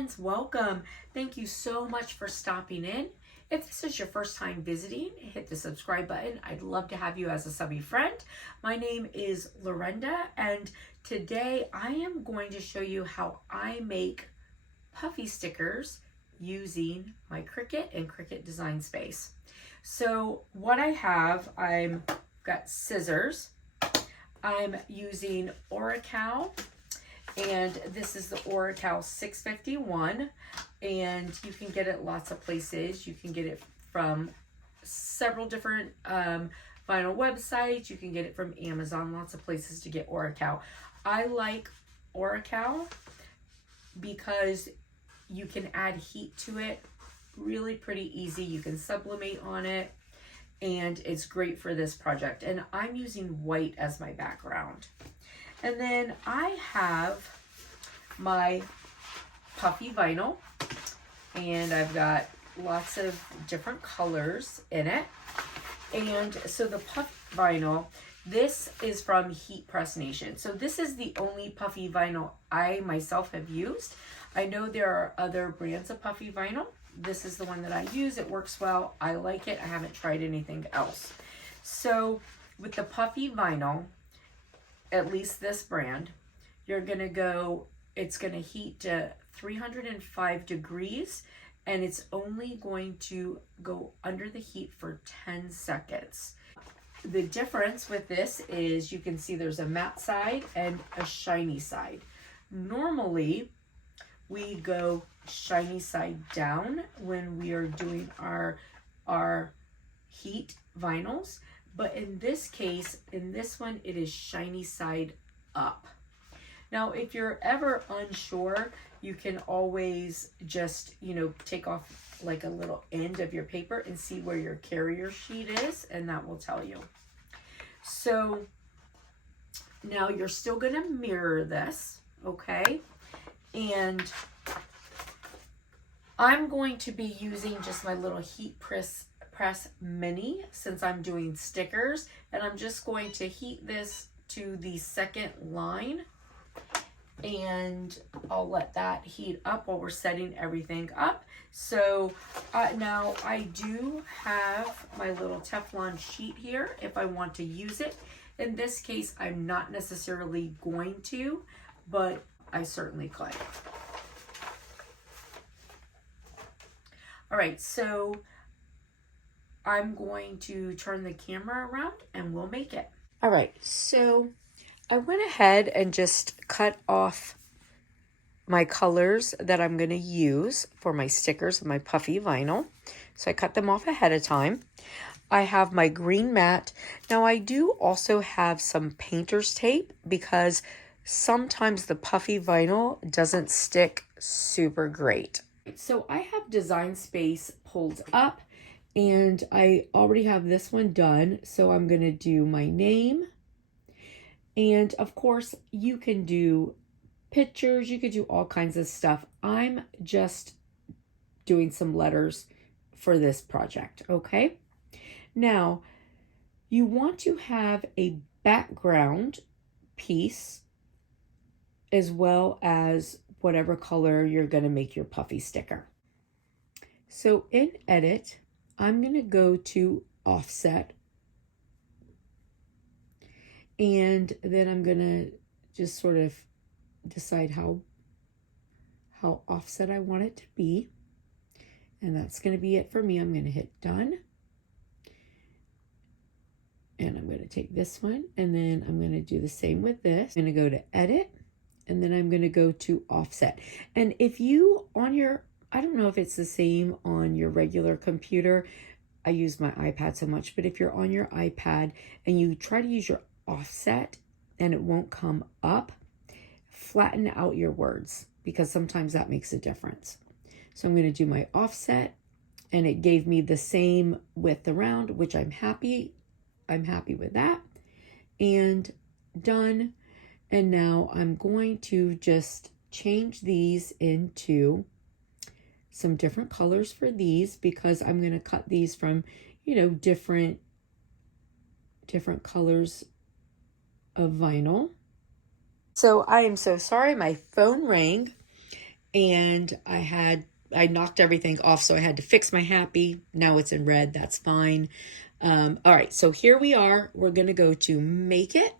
friends, welcome. Thank you so much for stopping in. If this is your first time visiting, hit the subscribe button. I'd love to have you as a subby friend. My name is Lorenda, and today I am going to show you how I make puffy stickers using my Cricut and Cricut design space. So what I have, I've got scissors. I'm using Oracal, and this is the Oracal 651, and you can get it lots of places. You can get it from several different vinyl websites. You can get it from Amazon, lots of places to get Oracal. I like Oracal because you can add heat to it really pretty easy. You can sublimate on it, and it's great for this project. And I'm using white as my background. And then I have my puffy vinyl, and I've got lots of different colors in it. And so the puffy vinyl, this is from Heat Press Nation. So this is the only puffy vinyl I myself have used. I know there are other brands of puffy vinyl. This is the one that I use. It works well. I like it. I haven't tried anything else. So with the puffy vinyl, at least this brand, you're going to go, it's going to heat to 305 degrees, and it's only going to go under the heat for 10 seconds. The difference with this is you can see there's a matte side and a shiny side. Normally, we go shiny side down when we are doing our heat vinyls, but in this case, in this one, it is shiny side up. Now, if you're ever unsure, you can always just, take off like a little end of your paper and see where your carrier sheet is, and that will tell you. So now you're still gonna mirror this, okay? And I'm going to be using just my little heat press mini since I'm doing stickers, and I'm just going to heat this to the second line, and I'll let that heat up while we're setting everything up. So now I do have my little Teflon sheet here if I want to use it. In this case, I'm not necessarily going to, but I certainly could. All right, so I'm going to turn the camera around and we'll make it. All right, so I went ahead and just cut off my colors that I'm going to use for my stickers and my puffy vinyl. So I cut them off ahead of time. I have my green matte. Now I do also have some painter's tape because sometimes the puffy vinyl doesn't stick super great. So I have design space pulled up, and I already have this one done. So I'm going to do my name. And of course, you can do pictures. You could do all kinds of stuff. I'm just doing some letters for this project, okay? Now, you want to have a background piece as well as whatever color you're going to make your puffy sticker. So in Edit, I'm going to go to Offset, and then I'm going to just sort of decide how offset I want it to be, and that's going to be it for me. I'm going to hit Done, and I'm going to take this one, and then I'm going to do the same with this. I'm going to go to Edit, and then I'm going to go to Offset. And if you on your, I don't know if it's the same on your regular computer. I use my iPad so much, but if you're on your iPad and you try to use your offset and it won't come up, flatten out your words because sometimes that makes a difference. So I'm going to do my offset, and it gave me the same width around, which I'm happy with that. And done. And now I'm going to just change these into some different colors for these because I'm going to cut these from, different colors of vinyl. So I am so sorry, my phone rang and I knocked everything off, so I had to fix my happy. Now it's in red. That's fine. All right, so here we are. We're going to go to make it.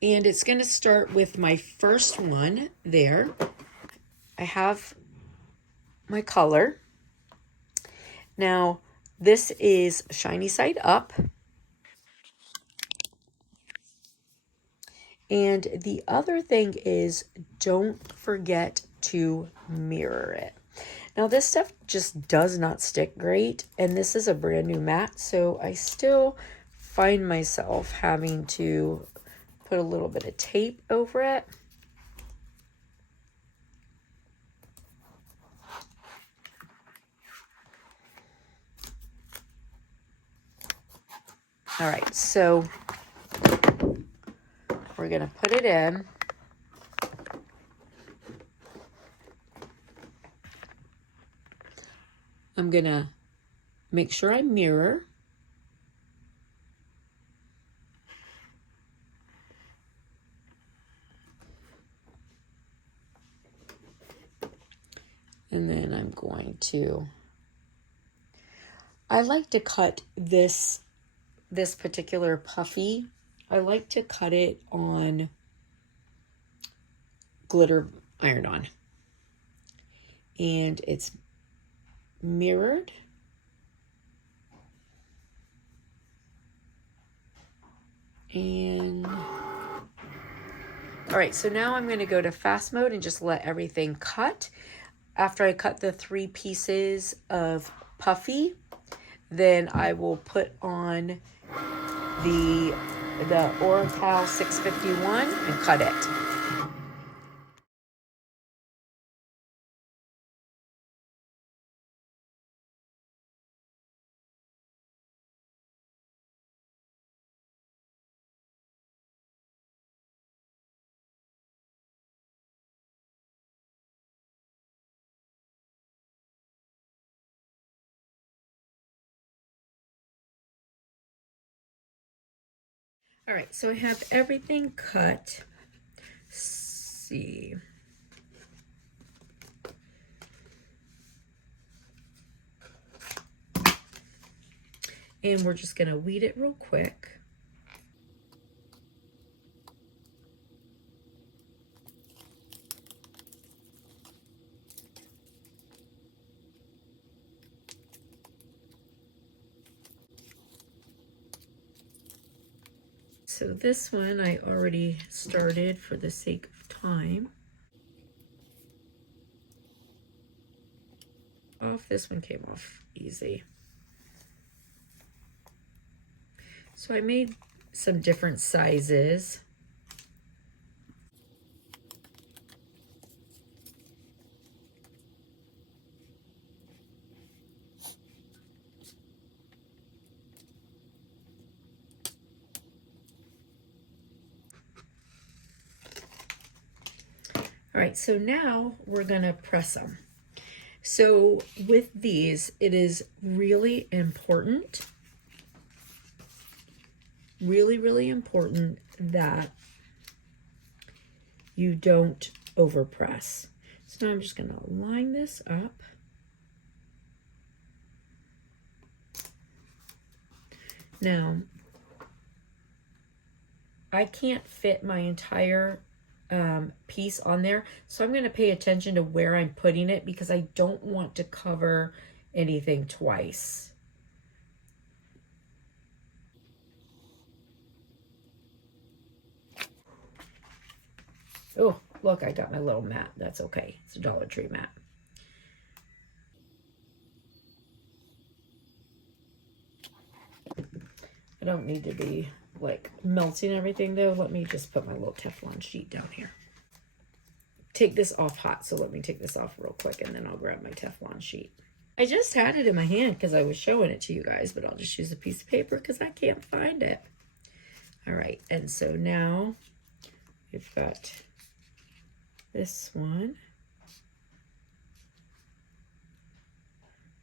And it's going to start with my first one there. I have my color. Now, this is shiny side up. And the other thing is, don't forget to mirror it. Now, this stuff just does not stick great, and this is a brand new mat, so I still find myself having to put a little bit of tape over it. All right, so we're going to put it in. I'm going to make sure I mirror. And then I'm going to, I like to cut this particular Puffy. I like to cut it on glitter iron-on. And it's mirrored. And all right, so now I'm going to go to fast mode and just let everything cut. After I cut the 3 pieces of Puffy, then I will put on the Oracal 651 and cut it. All right, so I have everything cut. Let's see. And we're just gonna weed it real quick. So this one I already started for the sake of time. This one came off easy. So I made some different sizes. All right, so now we're gonna press them. So with these, it is really important, really important that you don't overpress. So now I'm just gonna line this up. Now, I can't fit my entire piece on there, so I'm going to pay attention to where I'm putting it because I don't want to cover anything twice. Oh, look, I got my little mat. That's okay. It's a Dollar Tree mat. I don't need to be like melting everything though. Let me just put my little Teflon sheet down here. Take this off hot, so let me take this off real quick and then I'll grab my Teflon sheet. I just had it in my hand because I was showing it to you guys, but I'll just use a piece of paper because I can't find it. All right, and so now we've got this one.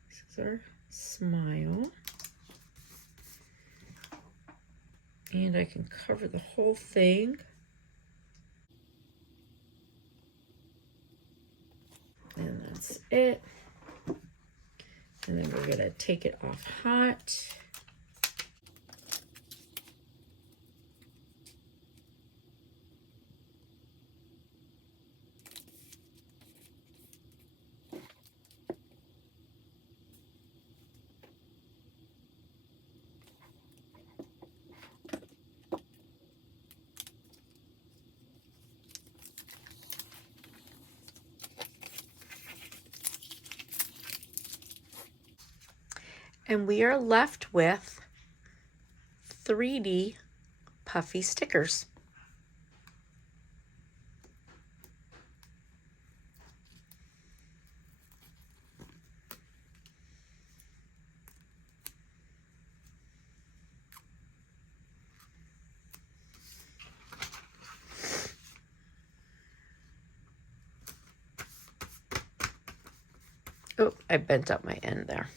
This is our smile. And I can cover the whole thing. that's it. And then we're gonna take it off hot. And we are left with 3D puffy stickers. Oh, I bent up my end there.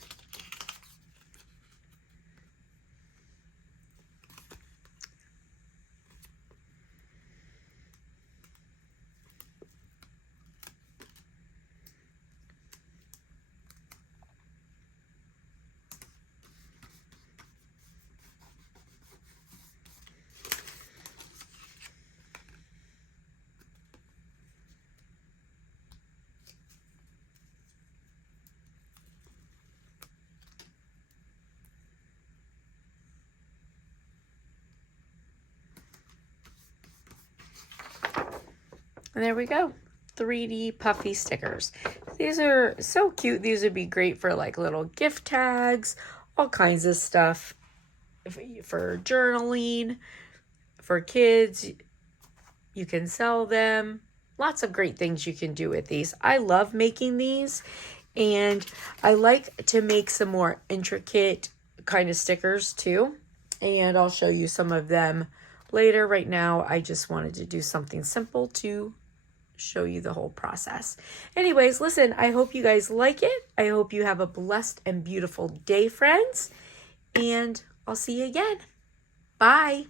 And there we go. 3D puffy stickers. These are so cute. These would be great for like little gift tags, all kinds of stuff, for journaling, for kids. You can sell them. Lots of great things you can do with these. I love making these, and I like to make some more intricate kind of stickers too. And I'll show you some of them later. Right now, I just wanted to do something simple to show you the whole process. Anyways, listen, I hope you guys like it. I hope you have a blessed and beautiful day, friends. And I'll see you again. Bye.